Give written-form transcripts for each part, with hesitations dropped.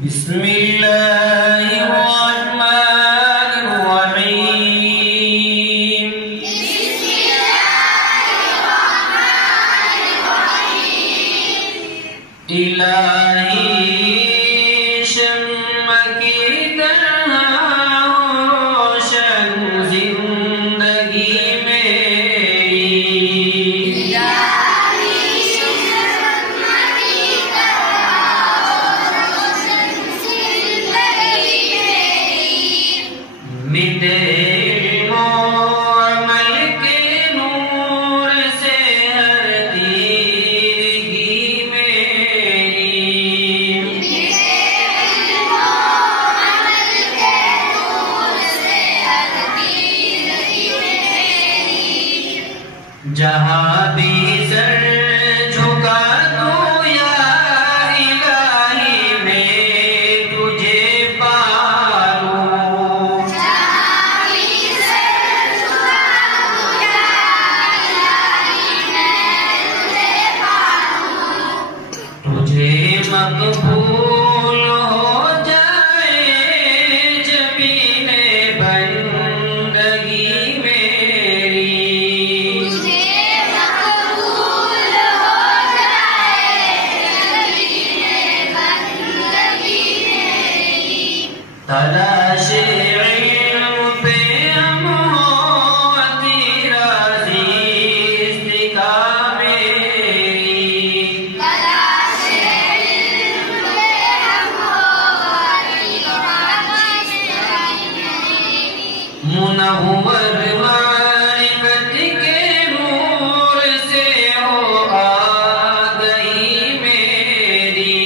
बिस्मिल्लाहिर्रहमानिर्रहीम। इलाही शम्म की तरह रोशन जिंदगी मेरी। मिटे अमल के नूर से हर तीरगी मेरी। जहाँ भी सर झुका तो या इलाही मैं तुझे पालूं। तुझे मकबूल हो जाए जमीने बंदगी मेरी। तलाशे इल्म पे हम हो तेरा ज़िक्र मेरी। मुनव्वर मारिफत के नूर से हो आ गई मेरी।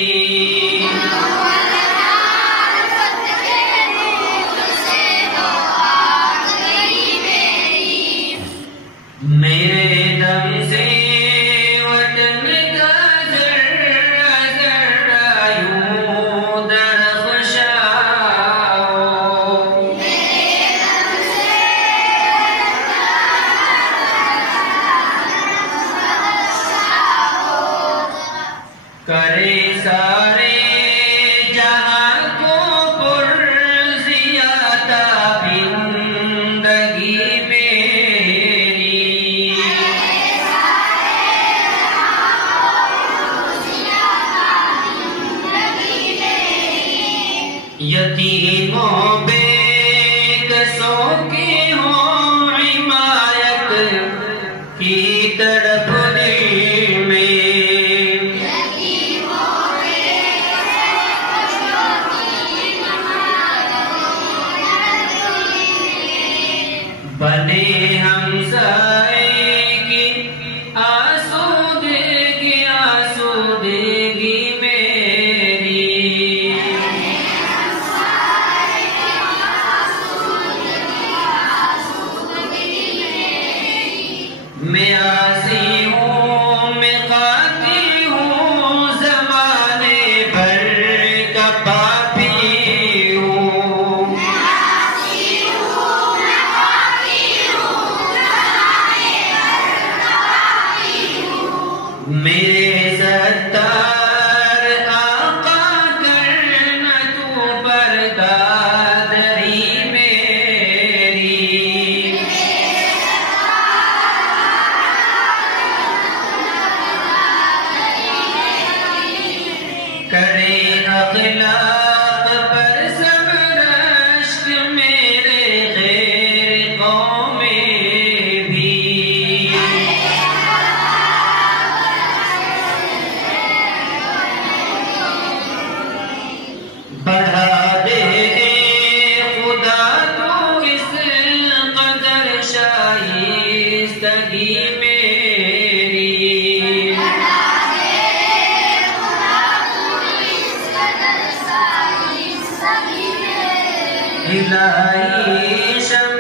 मेरे दम से वतन का ज़र्रा ज़र्रा यूं दरख्शां हो। करे सारे जहां को पुरज़ियादा जिंदगी मेरी। यतीमों बेकसों की हो हिमायत की तड़प दिल में। बने हमसाए की आसूदगी आसूदगी मेरी। मैं आसी हूँ मैं खाती हूँ ज़माने भर का पापी हूँ। मेरे सत्तार आका करना तू बरदारी मेरी। करे अखलाक पर सब रश्क मेरे गैर कौम में भी। बढ़ा दे खुदा तू इस कदर शाइस्तगी मेरी। इलाही शम्म